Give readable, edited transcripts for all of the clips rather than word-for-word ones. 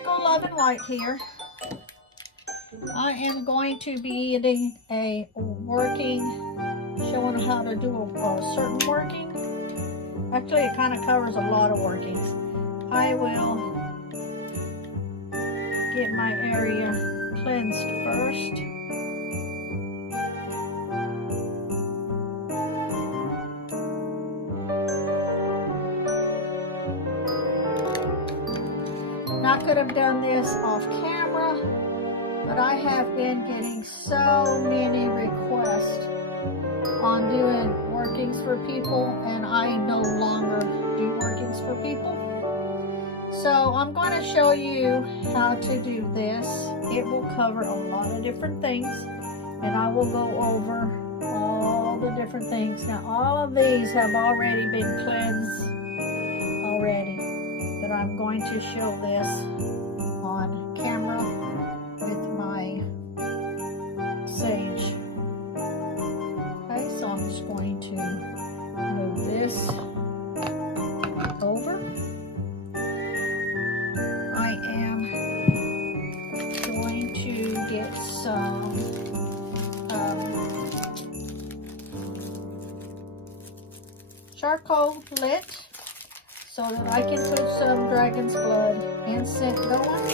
Mystical Love and Light here. I am going to be doing a working, showing how to do a certain working. Actually, it kind of covers a lot of workings. I will get my area cleansed first. I could have done this off camera, but I have been getting so many requests on doing workings for people, and I no longer do workings for people. So I'm going to show you how to do this. It will cover a lot of different things, and I will go over all the different things. Now, all of these have already been cleansed already. But I'm going to show this on camera with my sage. Okay, so I'm just going to move this over. I am going to get some charcoal lit, so that I can put some dragon's blood and scent going.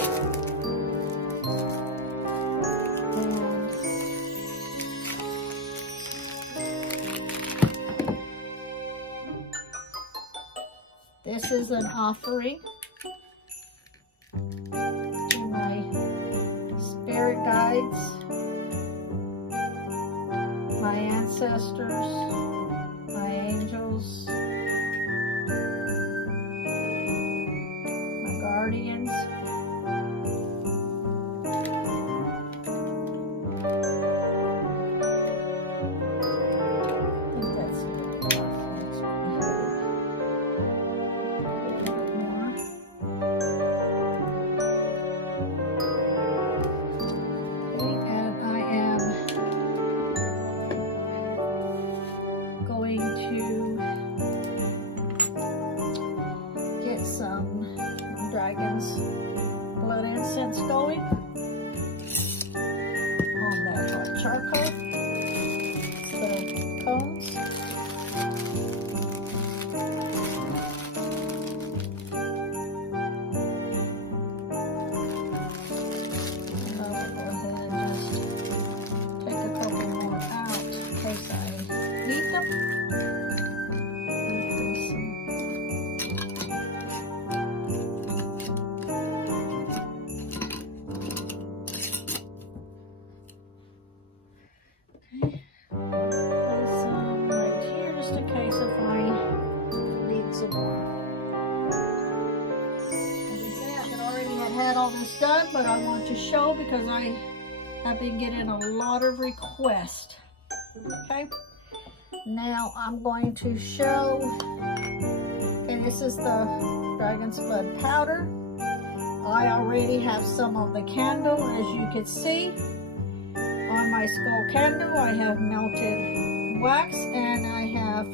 This is an offering to my spirit guides, my ancestors, my angels, guardians. I think that's a little bit more. Okay, and I am going to get some dragon's blood incense going on that hot charcoal, the cones. And I'll go ahead and just take a couple more out in case I need them. All this done, but I want to show because I have been getting a lot of requests. Okay, now I'm going to show, and this is the dragon's blood powder. I already have some on the candle, as you can see. On my skull candle, I have melted wax, and I have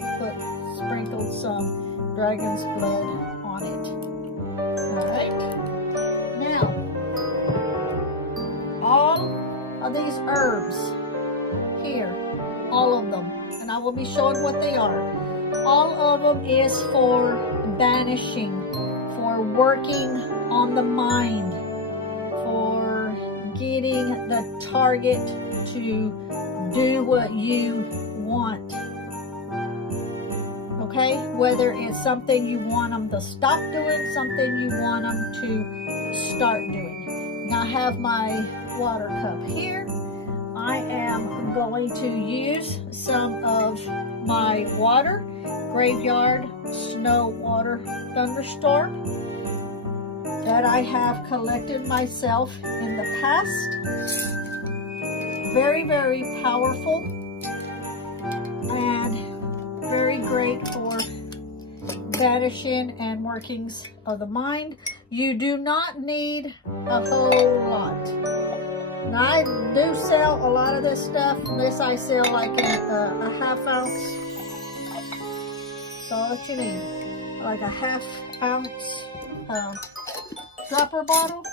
sprinkled some dragon's blood on it. All right. Now, all of these herbs here, all of them, and I will be showing what they are. All of them is for banishing, for working on the mind, for getting the target to do what you want. Okay, whether it's something you want them to stop doing, something you want them to start doing. Now I have my water cup here. I am going to use some of my water, Graveyard Snow Water Thunderstorm, that I have collected myself in the past. Very, very powerful and very great for banishing and workings of the mind. You do not need a whole lot. Now, I do sell a lot of this stuff. This I sell like a half ounce. That's all that you need. Like a half ounce dropper bottle.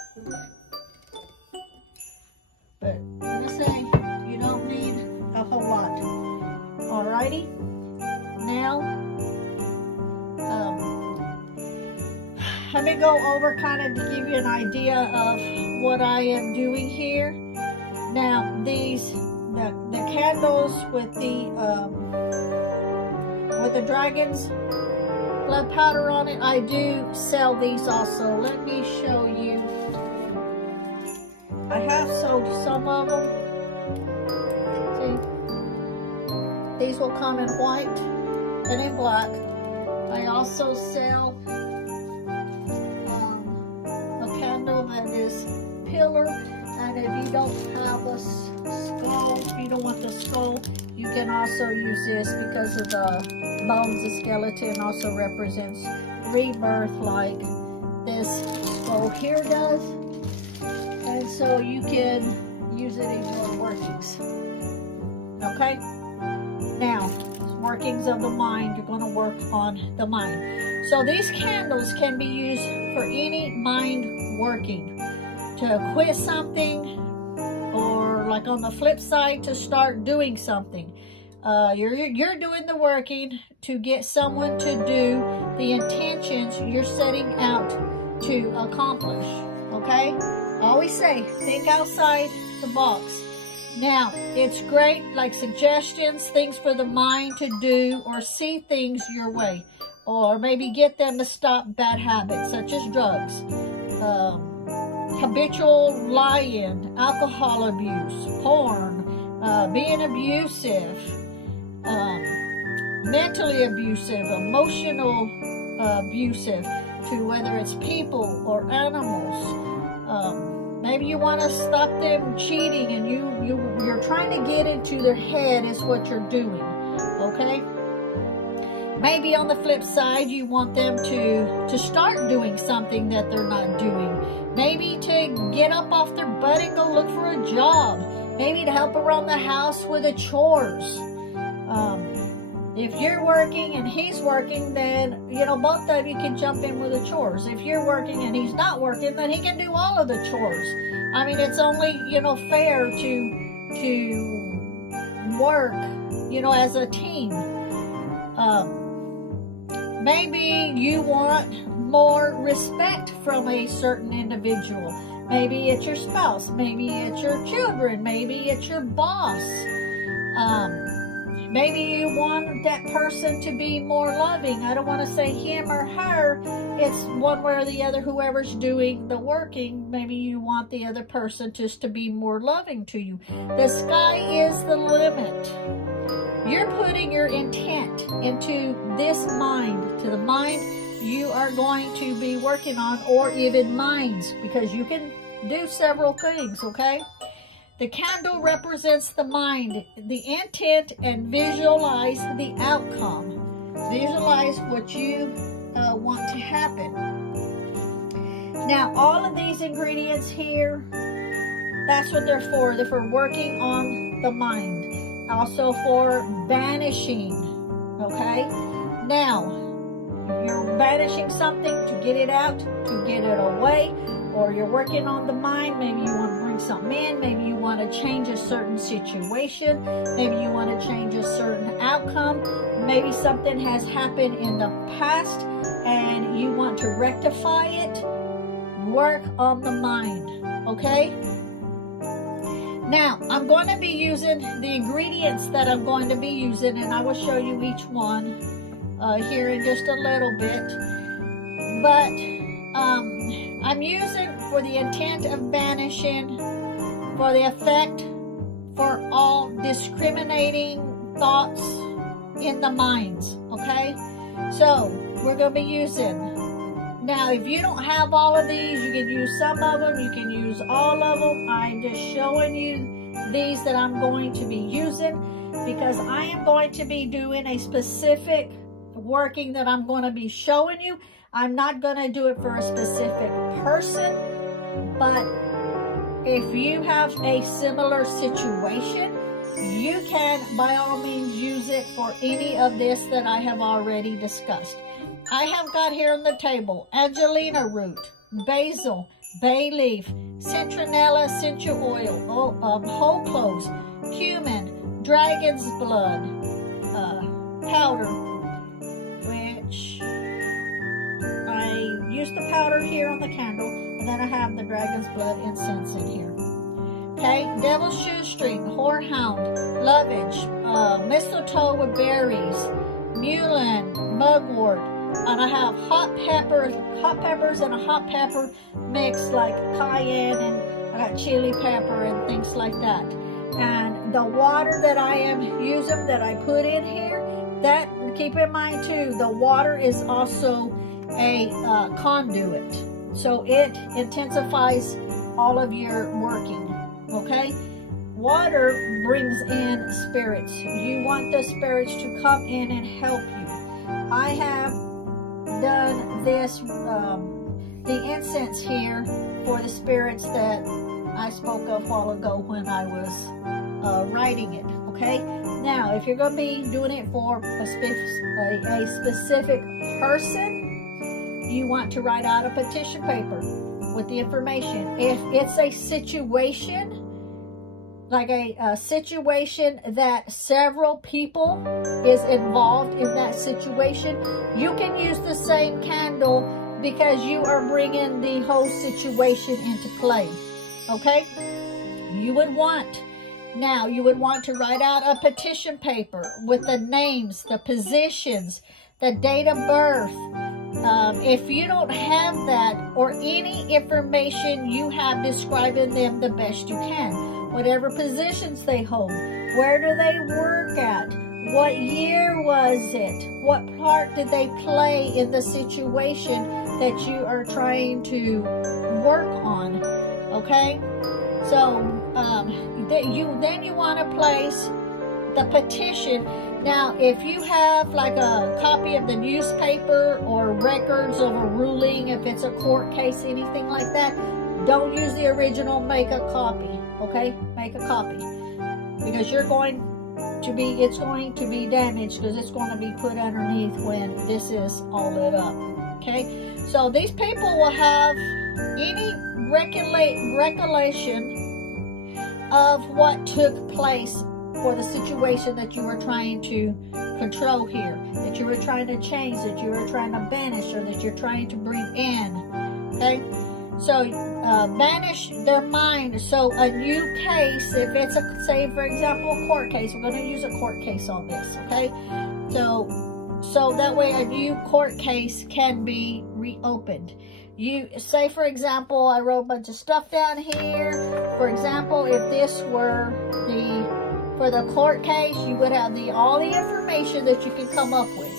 But I'm gonna say you don't need a whole lot. Alrighty. Now, let me go over kind of to give you an idea of what I am doing here. Now, these the candles with the dragon's blood powder on it, I do sell these also. Let me show you. I have sold some of them. See, these will come in white and in black. I also sell a candle that is pillar, and if you don't have a skull, if you don't want the skull, you can also use this because of the bones. The skeleton also represents rebirth like this skull here does. And so you can use it in your workings. Okay? Now, workings of the mind, you're going to work on the mind. So these candles can be used for any mind working. To quit something, or like on the flip side, to start doing something. You're doing the working to get someone to do the intentions you're setting out to accomplish. Okay? I always say, think outside the box. Now, it's great, like suggestions, things for the mind to do, or see things your way. Or maybe get them to stop bad habits, such as drugs, habitual lying, alcohol abuse, porn, being abusive, mentally abusive, emotional abusive, to whether it's people or animals. Maybe you want to stop them cheating, and you're trying to get into their head is what you're doing, okay? Maybe on the flip side, you want them to start doing something that they're not doing. Maybe to get up off their butt and go look for a job. Maybe to help around the house with the chores. If you're working and he's working, then, you know, both of you can jump in with the chores. If you're working and he's not working, then he can do all of the chores. I mean, it's only, you know, fair to work, you know, as a team. Maybe you want more respect from a certain individual. Maybe it's your spouse. Maybe it's your children. Maybe it's your boss. Maybe you want that person to be more loving. I don't want to say him or her. It's one way or the other, whoever's doing the working. Maybe you want the other person just to be more loving to you. The sky is the limit. You're putting your intent into this mind, to the mind you are going to be working on, or even minds, because you can do several things, okay? The candle represents the mind, the intent, and visualize the outcome. Visualize what you want to happen. Now, all of these ingredients here, that's what they're for. They're for working on the mind. Also for banishing, okay? Now, if you're banishing something to get it out, to get it away, or you're working on the mind, maybe you want to bring something in, maybe you want to change a certain situation, maybe you want to change a certain outcome, maybe something has happened in the past and you want to rectify it, work on the mind, okay? Now, I'm going to be using the ingredients that I'm going to be using, and I will show you each one here in just a little bit. But I'm using for the intent of banishing, for the effect for all discriminating thoughts in the minds, okay? So, we're going to be using. Now, if you don't have all of these, you can use some of them, you can use all of them. I'm just showing you these that I'm going to be using because I am going to be doing a specific working that I'm going to be showing you. I'm not going to do it for a specific person, but if you have a similar situation, you can by all means use it for any of this that I have already discussed. I have got here on the table Angelina root, basil, bay leaf, citronella essential oil, whole cloves, cumin, dragon's blood powder, which I use the powder here on the candle, and then I have the dragon's blood incense in here. Okay, devil's shoestring, horehound, lovage, mistletoe with berries, mullein, mugwort, and I have hot peppers and a hot pepper mix like cayenne, and I got chili pepper and things like that. And the water that I am using, that I put in here, that, keep in mind too, the water is also a conduit. So it intensifies all of your working, okay? Water brings in spirits. You want the spirits to come in and help you. I have done this, the incense here for the spirits that I spoke of a while ago when I was writing it, okay? Now, if you're going to be doing it for a specific person, you want to write out a petition paper with the information. If it's a situation, like a situation that several people is involved in that situation, you can use the same candle because you are bringing the whole situation into play, okay? You would want to write out a petition paper with the names, the positions, the date of birth. If you don't have that, or any information you have describing them the best you can, whatever positions they hold, where do they work at, what year was it, what part did they play in the situation that you are trying to work on, okay? So then you want to place the petition. Now, if you have like a copy of the newspaper or records of a ruling, if it's a court case, anything like that, don't use the original, make a copy, okay? Make a copy, because it's going to be damaged, because it's going to be put underneath when this is all lit up, okay? So these people will have any recollection of what took place for the situation that you were trying to control here, that you were trying to change, that you were trying to banish, or that you're trying to bring in, okay? So banish their mind. So a new case, if it's a, say for example, a court case, we're going to use a court case on this, okay? So that way a new court case can be reopened. You say, for example, I wrote a bunch of stuff down here. For example, if this were for the court case, you would have all the information that you could come up with,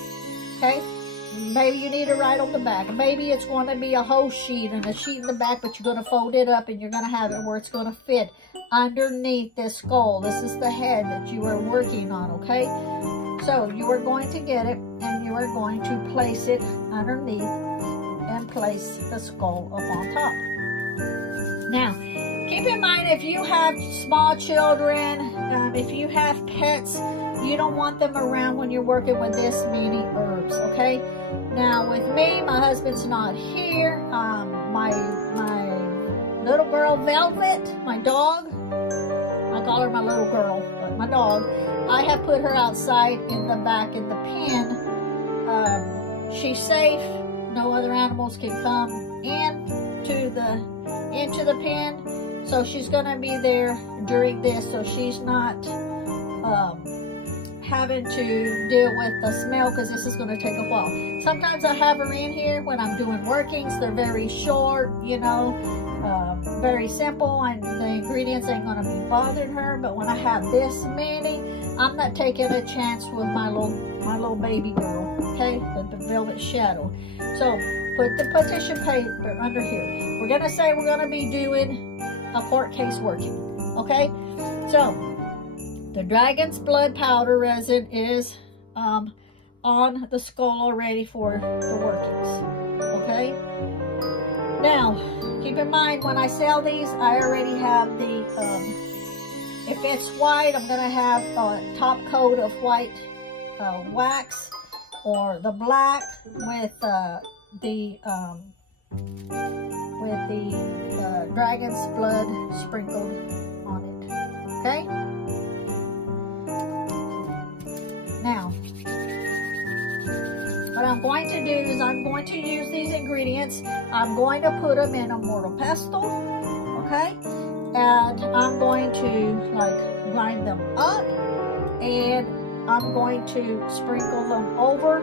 okay? Maybe you need to write on the back. Maybe it's going to be a whole sheet and a sheet in the back, but you're going to fold it up and you're going to have it where it's going to fit underneath this skull. This is the head that you are working on, okay? So you are going to get it and you are going to place it underneath and place the skull up on top. Now, keep in mind, if you have small children, if you have pets, you don't want them around when you're working with this many herbs, okay? Now, with me, my husband's not here. My little girl, Velvet, my dog, I call her my little girl, but my dog, I have put her outside in the back in the pen. She's safe. No other animals can come into the pen. So she's going to be there during this, so she's not having to deal with the smell, because this is going to take a while. Sometimes I have her in here when I'm doing workings. They're very short, you know, very simple, and the ingredients ain't going to be bothering her. But when I have this many, I'm not taking a chance with my little baby girl, okay, with the velvet shadow. So put the petition paper under here. We're going to say we're going to be doing a court case working, okay? So the dragon's blood powder resin is on the skull already for the workings, okay? Now, keep in mind, when I sell these, I already have the, if it's white, I'm going to have a top coat of white wax, or the black with the with the dragon's blood sprinkled on it. Okay? Now, what I'm going to do is I'm going to use these ingredients. I'm going to put them in a mortar pestle, okay? And I'm going to like grind them up, and I'm going to sprinkle them over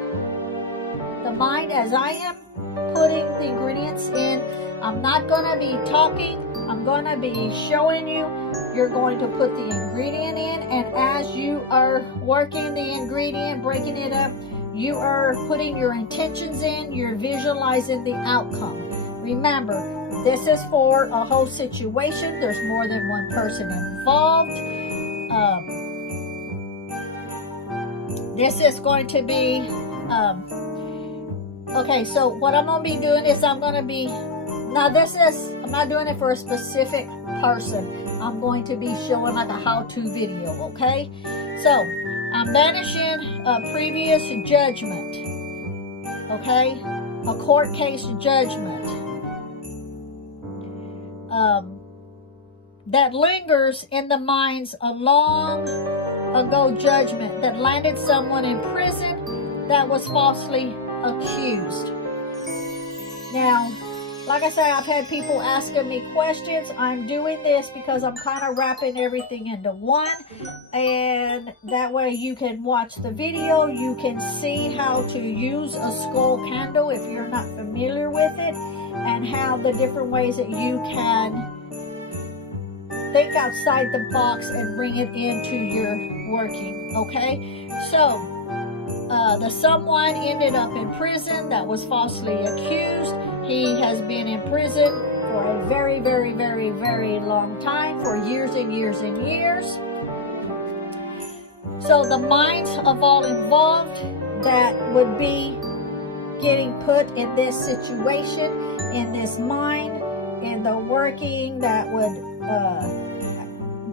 the mind as I am putting the ingredients in. I'm not going to be talking. I'm going to be showing you. You're going to put the ingredient in, and as you are working the ingredient, breaking it up, you are putting your intentions in, you're visualizing the outcome. Remember, this is for a whole situation. There's more than one person involved. This is going to be, okay, so what I'm going to be doing is I'm not doing it for a specific person. I'm going to be showing like a how-to video, okay? So, I'm banishing a previous judgment, okay? A court case judgment that lingers in the minds a long ago judgment that landed someone in prison that was falsely accused. Now, like I say, I've had people asking me questions. I'm doing this because I'm kind of wrapping everything into one. And that way you can watch the video. You can see how to use a skull candle if you're not familiar with it. And how the different ways that you can think outside the box and bring it into your working. Okay? So, the someone ended up in prison that was falsely accused. He has been in prison for a very, very, very, very long time, for years and years and years. So the minds of all involved that would be getting put in this situation, in this mind, in the working that would,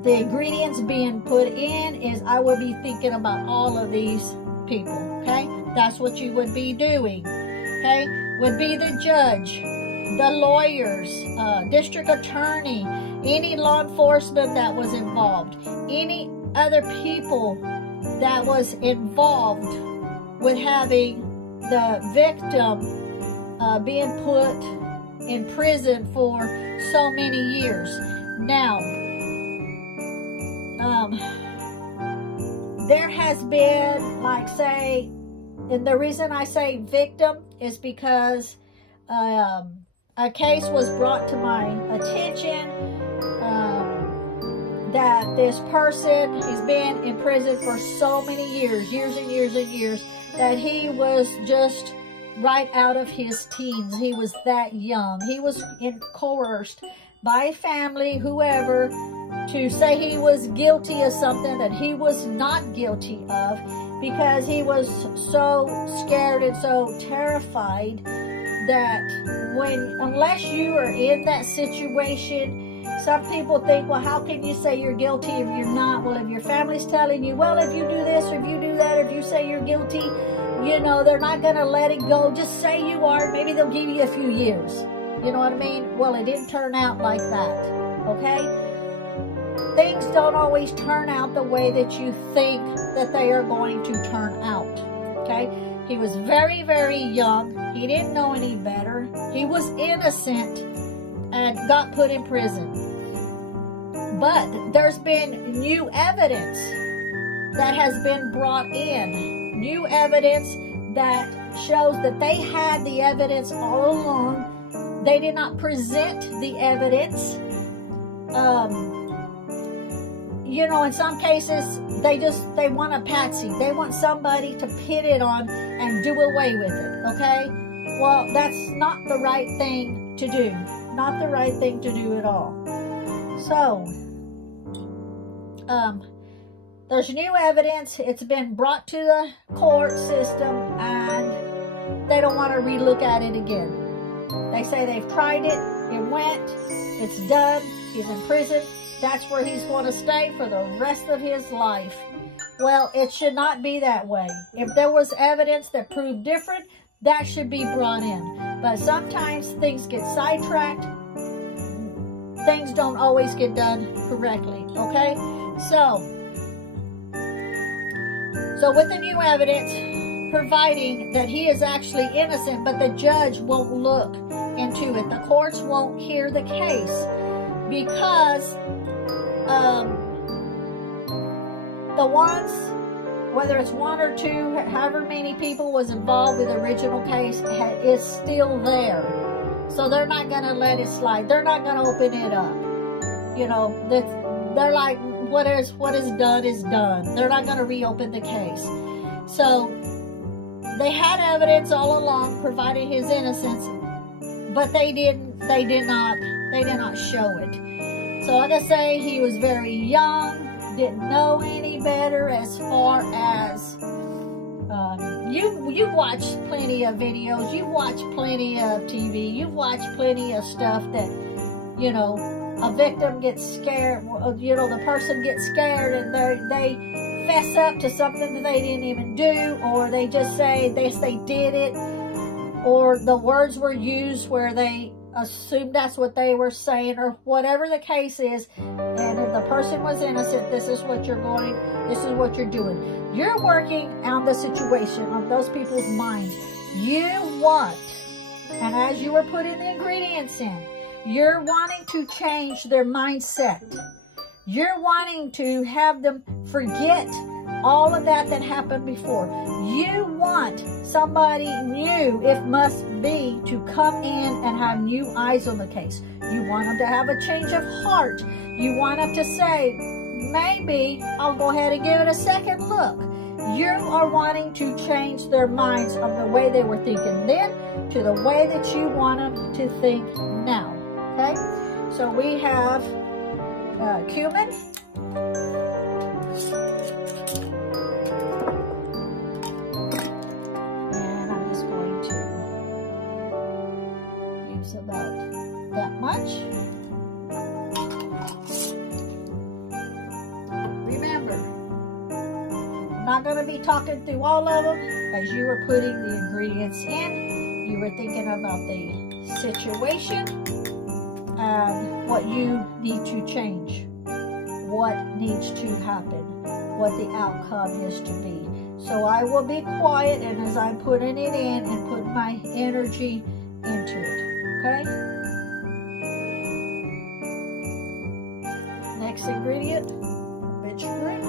the ingredients being put in is I would be thinking about all of these people, okay? That's what you would be doing, okay? Would be the judge, the lawyers, district attorney, any law enforcement that was involved, any other people that was involved with having the victim being put in prison for so many years. Now, there has been, like, say, and the reason I say victim is because a case was brought to my attention that this person has been in prison for so many years, years and years and years, that he was just right out of his teens. He was that young. He was coerced by family, whoever, to say he was guilty of something that he was not guilty of, because he was so scared and so terrified that unless you are in that situation, some people think, well, how can you say you're guilty if you're not? Well, if your family's telling you, well, if you do this, or if you do that, or if you say you're guilty, you know, they're not going to let it go. Just say you are. Maybe they'll give you a few years. You know what I mean? Well, it didn't turn out like that, okay? Things don't always turn out the way that you think that they are going to turn out, okay? He was very, very young. He didn't know any better. He was innocent and got put in prison. But there's been new evidence that has been brought in. New evidence that shows that they had the evidence all along. They did not present the evidence. You know, in some cases, they want a patsy. They want somebody to pin it on and do away with it, okay? Well, that's not the right thing to do. Not the right thing to do at all. So, there's new evidence. It's been brought to the court system, and they don't want to relook at it again. They say they've tried it. It went. It's done. He's in prison. That's where he's going to stay for the rest of his life. Well, it should not be that way. If there was evidence that proved different, that should be brought in. But sometimes things get sidetracked. Things don't always get done correctly, okay? So with the new evidence providing that he is actually innocent, but the judge won't look into it. The courts won't hear the case because the ones, whether it's one or two, however many people was involved with the original case, is still there. So they're not going to let it slide. They're not going to open it up. You know, they're like, what is done is done. They're not going to reopen the case. So they had evidence all along providing his innocence, but they did not show it. So like I say, he was very young, didn't know any better as far as you've watched plenty of videos, you've watched plenty of TV, you've watched plenty of stuff that, you know, a victim gets scared, you know, the person gets scared and they fess up to something that they didn't even do, or they just say they did it, or the words were used where they assumed that's what they were saying, or whatever the case is. And if the person was innocent, this is what you're doing. You're working on the situation, on those people's minds. You want, and as you were putting the ingredients in, you're wanting to change their mindset. You're wanting to have them forget all of that happened before. You want somebody new, if must be, to come in and have new eyes on the case. You want them to have a change of heart. You want them to say, maybe I'll go ahead and give it a second look. You are wanting to change their minds of the way they were thinking then to the way that you want them to think now. Okay? So we have cumin. And I'm just going to use about that much. Remember, I'm not going to be talking through all of them. As you were putting the ingredients in, you were thinking about the situation and what you need to change, what needs to happen, what the outcome is to be. So I will be quiet, and as I'm putting it in and put my energy into it, okay? Next ingredient, witch root.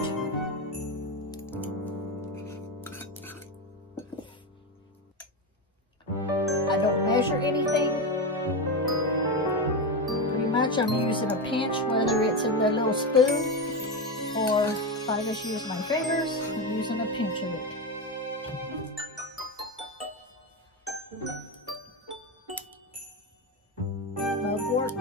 I don't measure anything. I'm using a pinch, whether it's in the little spoon or if I just use my fingers, I'm using a pinch of it. Mugwort.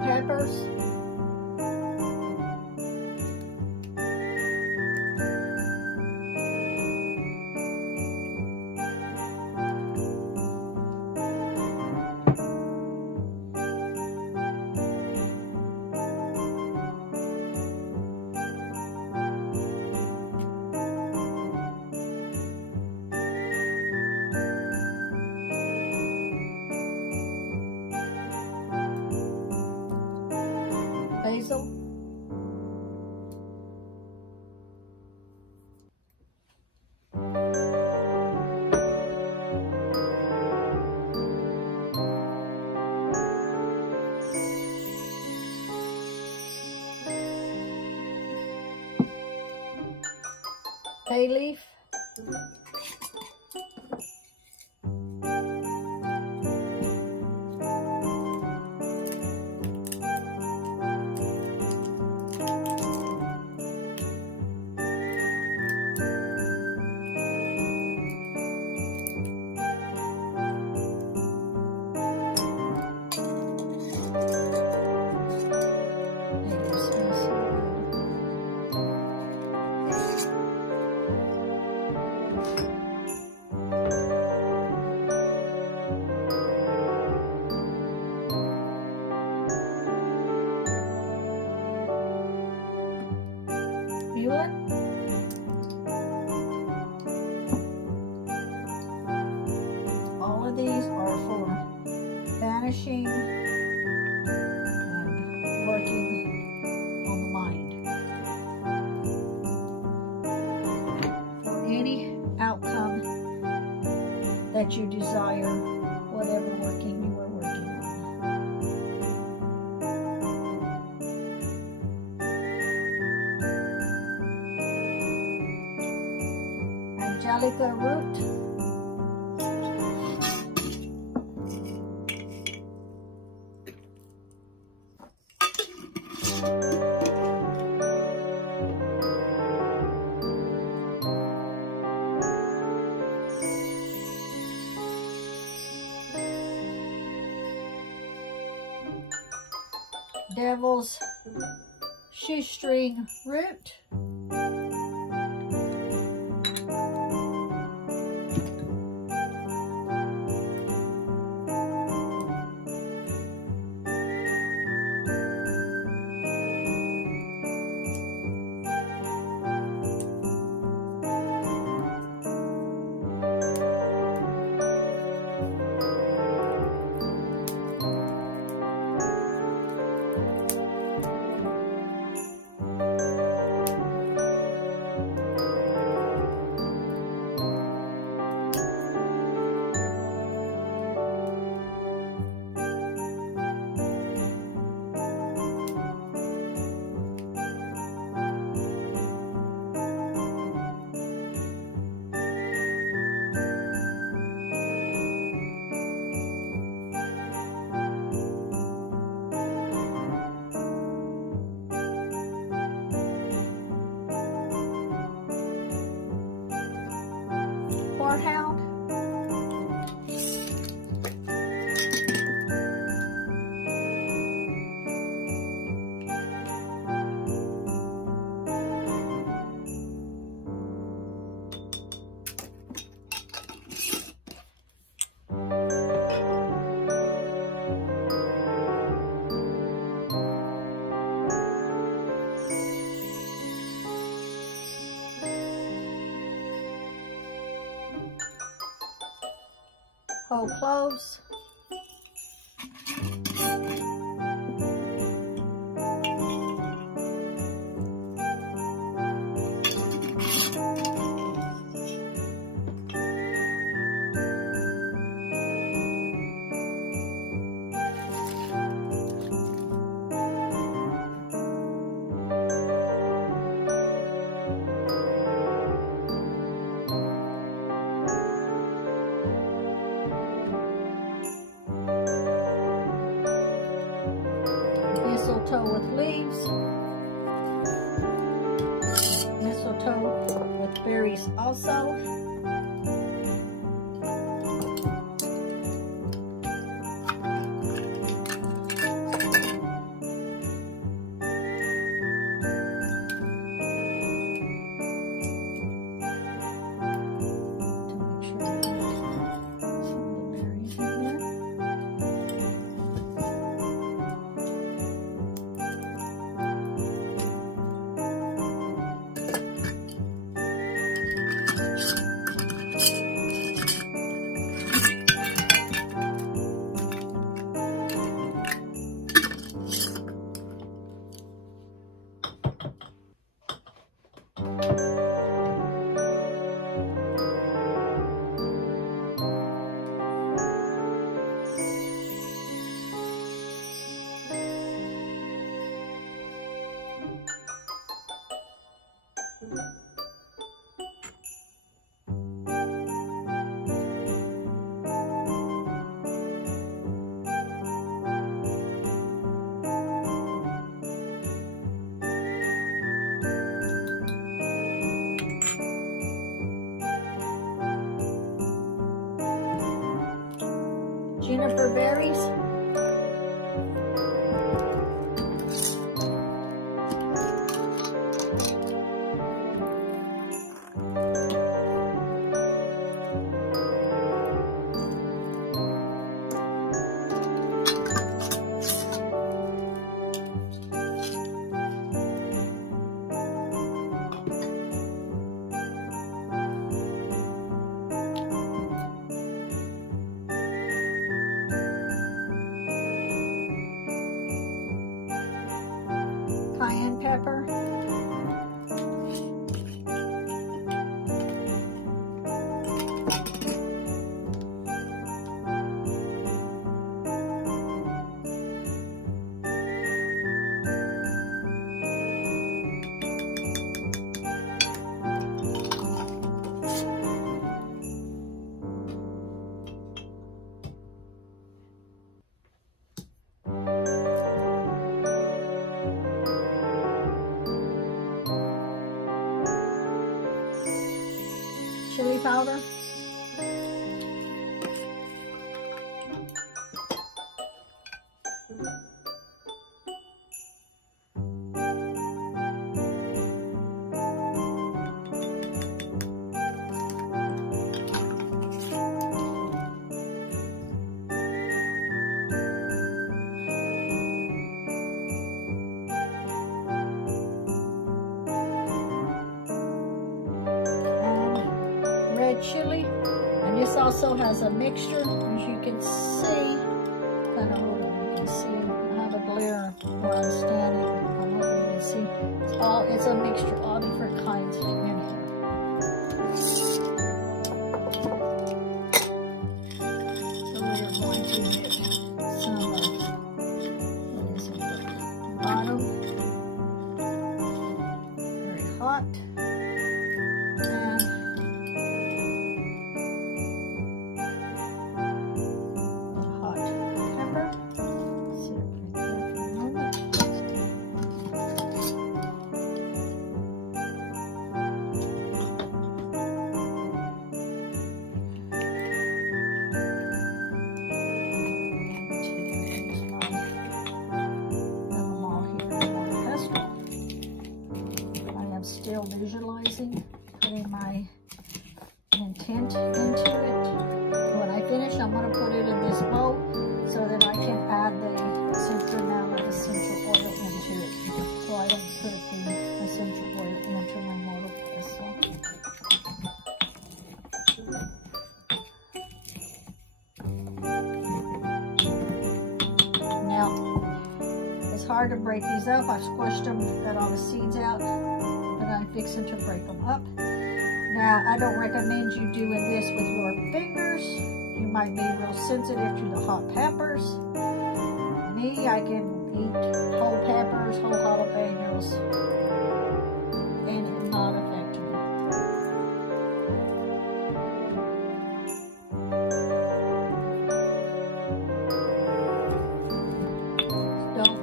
Peppers. Basil. Bay leaf. banishing and working on the mind for any outcome that you desire, whatever working you are working on. Angelica root. Devil's shoestring root. Hound. Whole cloves. Mistletoe with leaves, mistletoe with berries also. Juniper berries. chili powder. Red chili, and this also has a mixture, as you can see. Kind of hold it where you can see. I have a glare where I'm standing. I'm hoping you can see. It's a mixture, all different kinds in here. So we're going to get some what is it? Bottom. Very hot. Still visualizing, putting my intent into it. When I finish, I'm going to put it in this bowl so that I can add the citronella essential oil into it. So I don't put the essential oil into my mortar pestle. Now, it's hard to break these up. I've squished them, got all the seeds out. I'm fixing to break them up. Now, I don't recommend you doing this with your fingers. You might be real sensitive to the hot peppers. Me, I can eat whole peppers, whole jalapenos, and it not affect me. Don't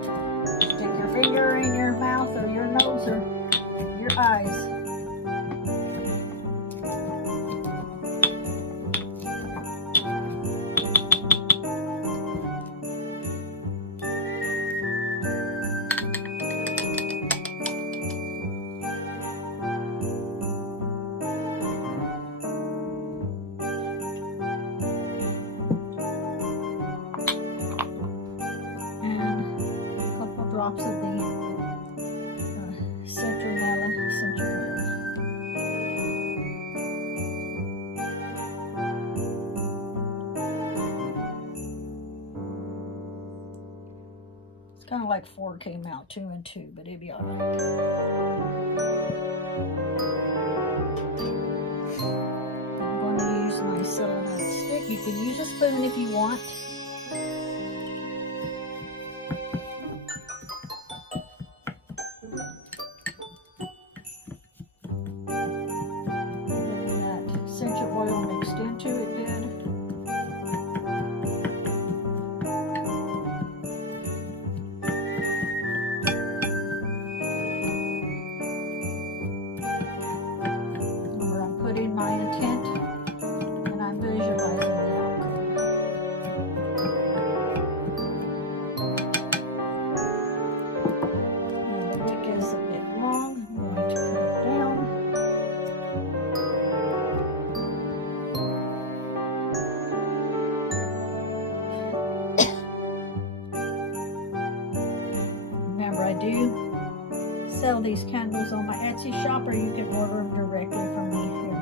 stick your finger in your mouth or your nose or your eyes. And a couple drops of the citronella essential oil. It's kind of like 4 came out, 2 and 2, but it'd be all right. I'm going to use my selenite stick. You can use a spoon if you want. Essential oil mixed into it good. Where I'm putting my intent and I'm visualizing the outcome. And the wick is a bit long. I'm going to put it down. I do sell these candles on my Etsy shop, or you can order them directly from me here.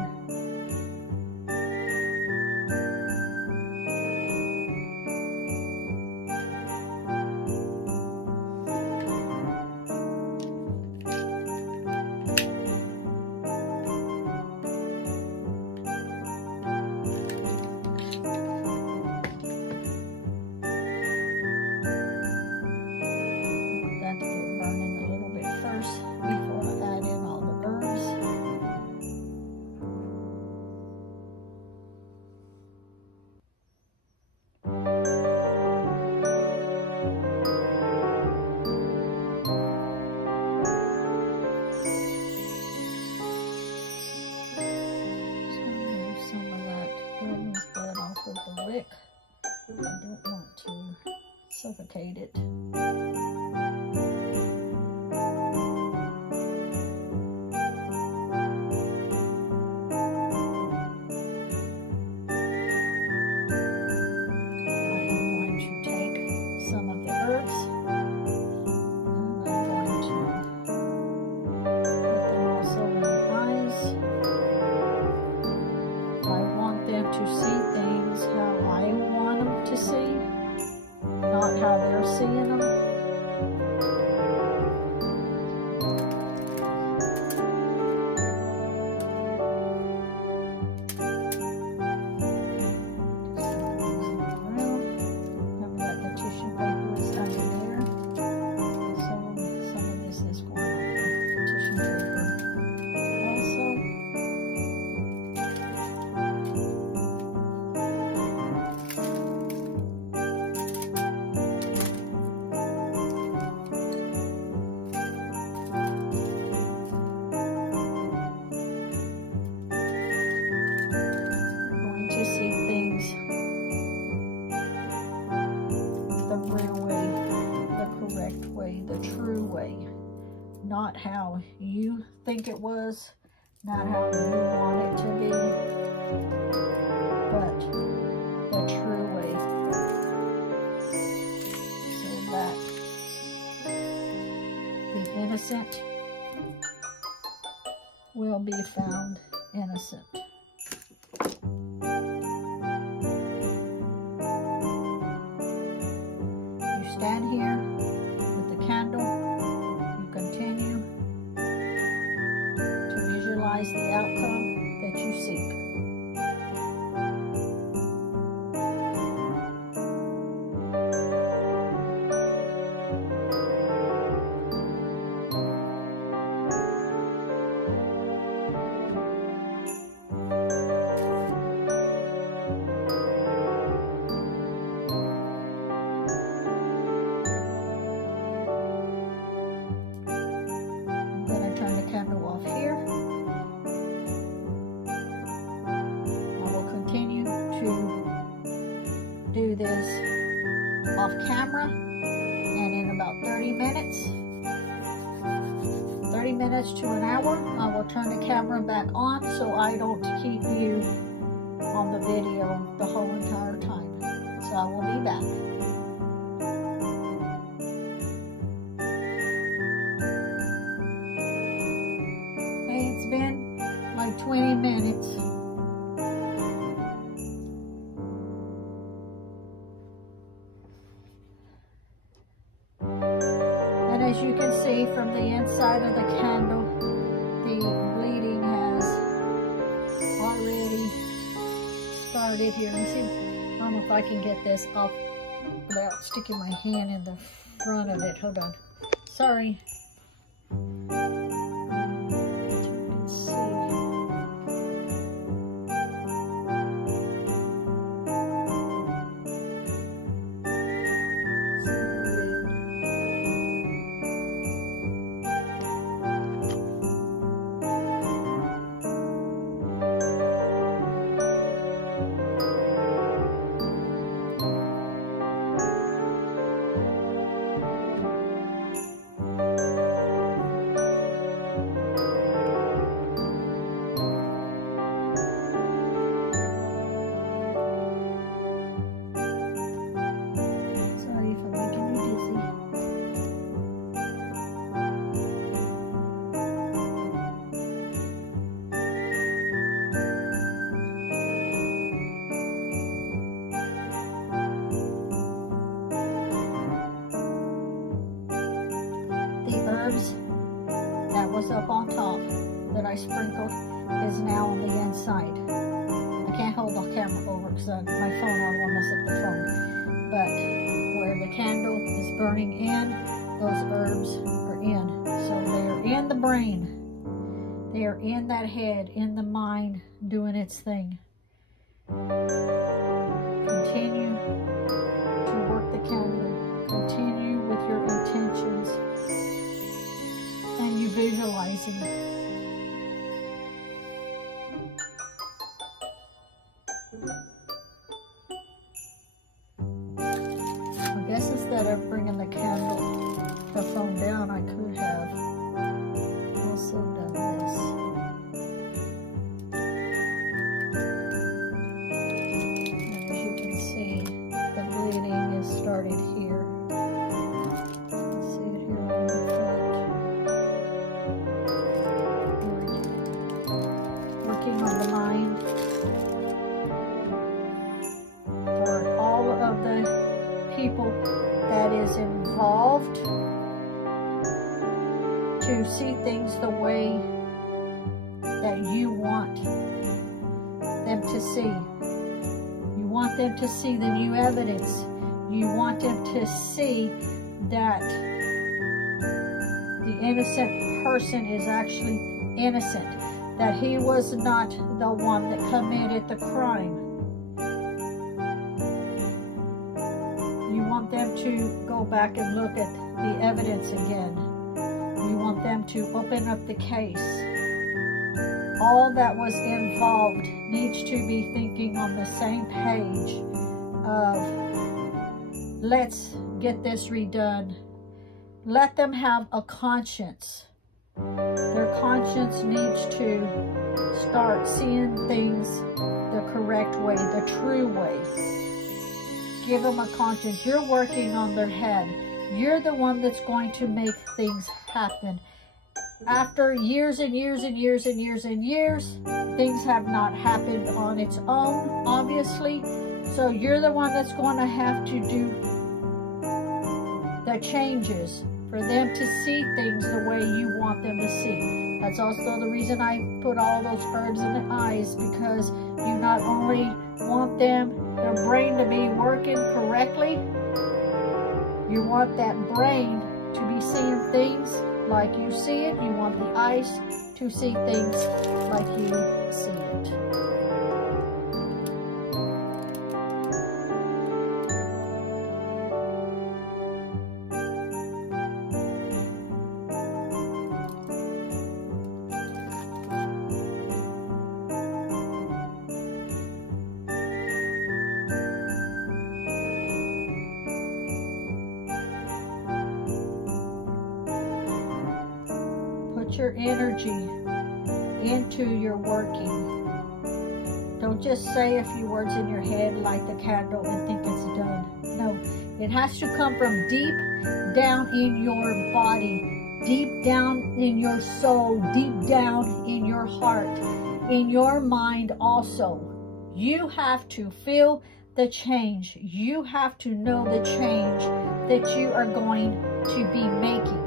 Before I add in all the herbs. quick. I don't want to suffocate it. How they're seeing them. Remember that the tissue paper is under there, so some of this is going on the tissue paper also. Not how you think it was, not how you want it to be, but the true way, so that the innocent will be found innocent. You stand here with the candle. The outcome that you seek. I'm going to turn the candle off here. Do this off camera, and in about 30 minutes to an hour, I will turn the camera back on so I don't keep you on the video the whole entire time. So I will be back. Okay, it's been like 20 minutes. As you can see from the inside of the candle, the bleeding has already started here. Let me see. I don't know if I can get this off without sticking my hand in the front of it. Hold on. Sorry. That was up on top that I sprinkled is now on the inside. I can't hold the camera over because my phone, I don't want to mess up the phone. But where the candle is burning in, those herbs are in. So they're in the brain. They are in that head, in the mind, doing its thing. Continue to work the candle. Continue with your intentions. And you visualizing it. instead of bringing the phone down, I could have also done this. And as you can see, the bleeding is started here. See it here on the front. Working on the mind for all of the people that is involved to see things the way that you want them to see. You want them to see the new evidence. You want them to see that the innocent person is actually innocent, that he was not the one that committed the crime. You want them to go back and look at the evidence again. You want them to open up the case. All that was involved needs to be thinking on the same page of, let's get this redone. Let them have a conscience. Their conscience needs to start seeing things the correct way, the true way. Give them a conscience. You're working on their head. You're the one that's going to make things happen. After years and years and years and years and years, things have not happened on its own, obviously. So you're the one that's going to have to do the changes for them to see things the way you want them to see. That's also the reason I put all those herbs in the eyes, because you not only want their brain to be working correctly, you want that brain to be seeing things like you see it. You want the eyes to see things like you see it. Your energy into your working. Don't just say a few words in your head, light the candle, and think it's done. No, it has to come from deep down in your body, deep down in your soul, deep down in your heart, in your mind also. You have to feel the change. You have to know the change that you are going to be making.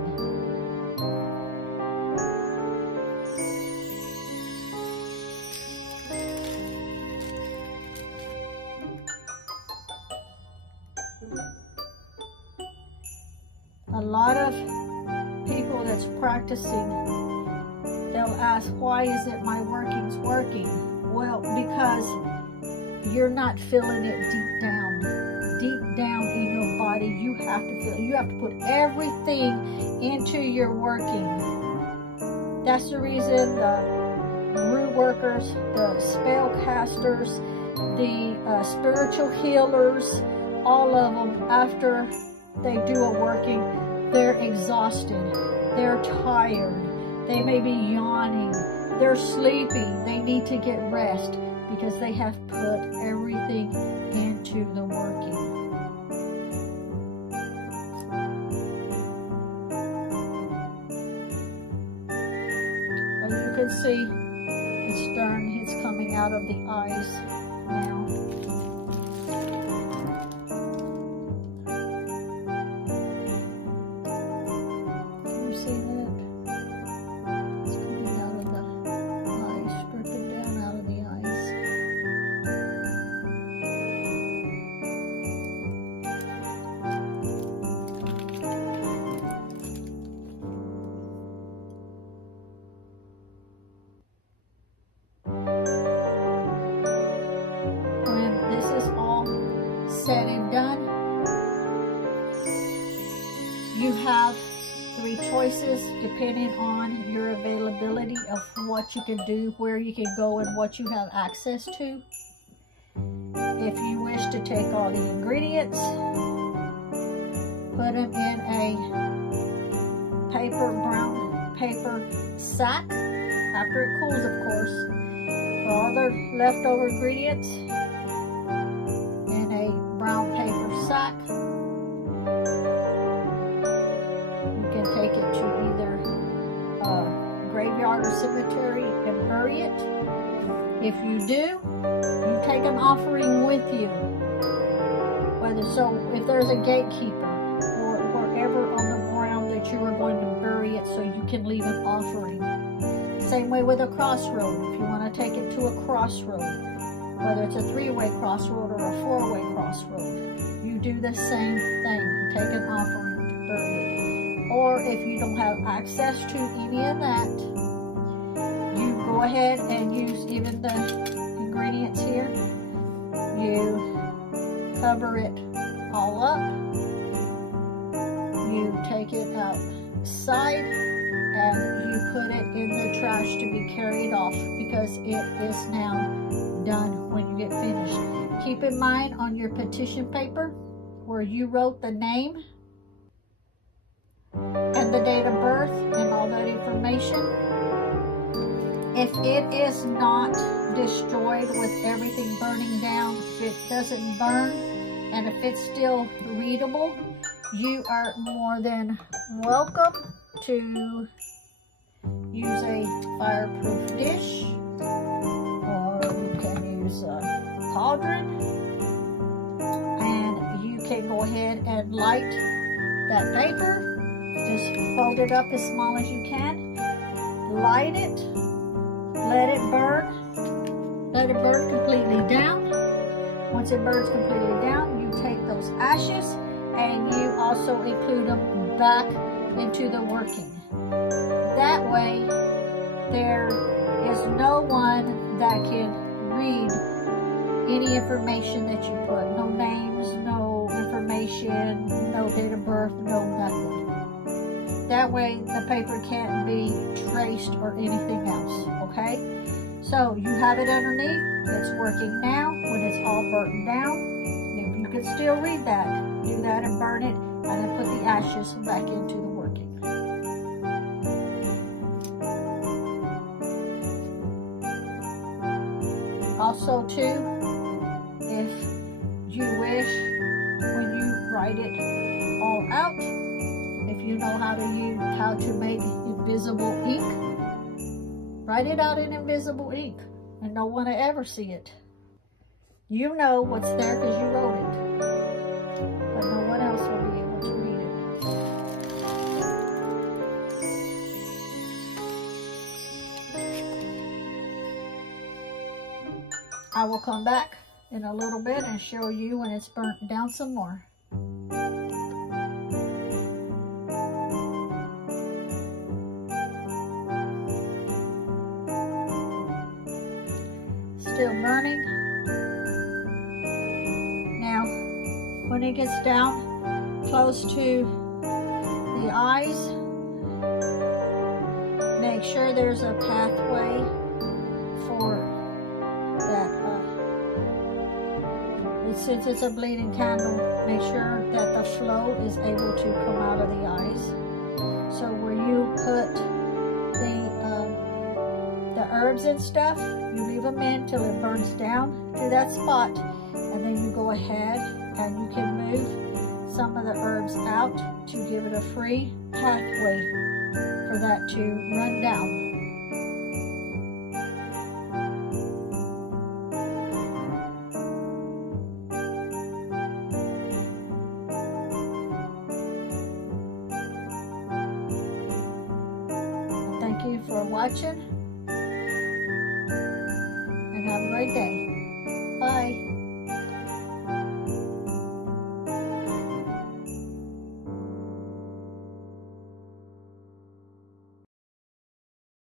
A lot of people that's practicing, they'll ask, why is it my working's working? Well, because you're not feeling it deep down. Deep down in your body, you have to feel it. You have to put everything into your working. That's the reason the root workers, the spell casters, the spiritual healers, all of them, after they do a working, they're exhausted, they're tired, they may be yawning, they're sleeping, they need to get rest because they have put everything into the working. As you can see, it's coming out of the eyes now. Said and done, you have 3 choices depending on your availability of what you can do, where you can go, and what you have access to. If you wish to take all the ingredients, put them in a brown paper sack, after it cools, of course. Put all the leftover ingredients in a brown paper sack. You can take it to either a graveyard or cemetery and bury it. If you do, you take an offering with you. So if there's a gatekeeper or wherever on the ground that you are going to bury it, so you can leave an offering. Same way with a crossroad. If you want to take it to a crossroad, whether it's a 3-way crossroad or a 4-way crossroad, you do the same thing. Take an offering to bury it. Or if you don't have access to any of that, you go ahead and use even the ingredients here. You cover it all up. You take it outside and you put it in the trash to be carried off, because it is now done when you get finished. Keep in mind on your petition paper where you wrote the name and the date of birth and all that information. If it is not destroyed with everything burning down, if it doesn't burn, and if it's still readable, you are more than welcome to use a fireproof dish, or you can use a cauldron, and you can go ahead and light that paper. Just fold it up as small as you can, light it, let it burn completely down. Once it burns completely down, you take those ashes and you also include them back into the working. That way, there is no one that can read any information that you put. No names, no information, no date of birth, no nothing. That way, the paper can't be traced or anything else, okay? So, you have it underneath. It's working now. When it's all burnt down, if you could still read that, do that and burn it, and then put the ashes back into the working. Also too, if you wish, when you write it all out, if you know how to make invisible ink, write it out in invisible ink, and no one will ever see it. You know what's there because you wrote it, but no one else will be able to read it. I will come back in a little bit and show you when it's burnt down some more. Still burning. Now, when it gets down close to the eyes, make sure there's a pathway for that. Since it's a bleeding candle, make sure that the flow is able to come out of the eyes. So where you put the herbs and stuff, you leave them in till it burns down to that spot, and then you go ahead and you can move some of the herbs out to give it a free pathway for that to run down. Thank you for watching, and have a great day.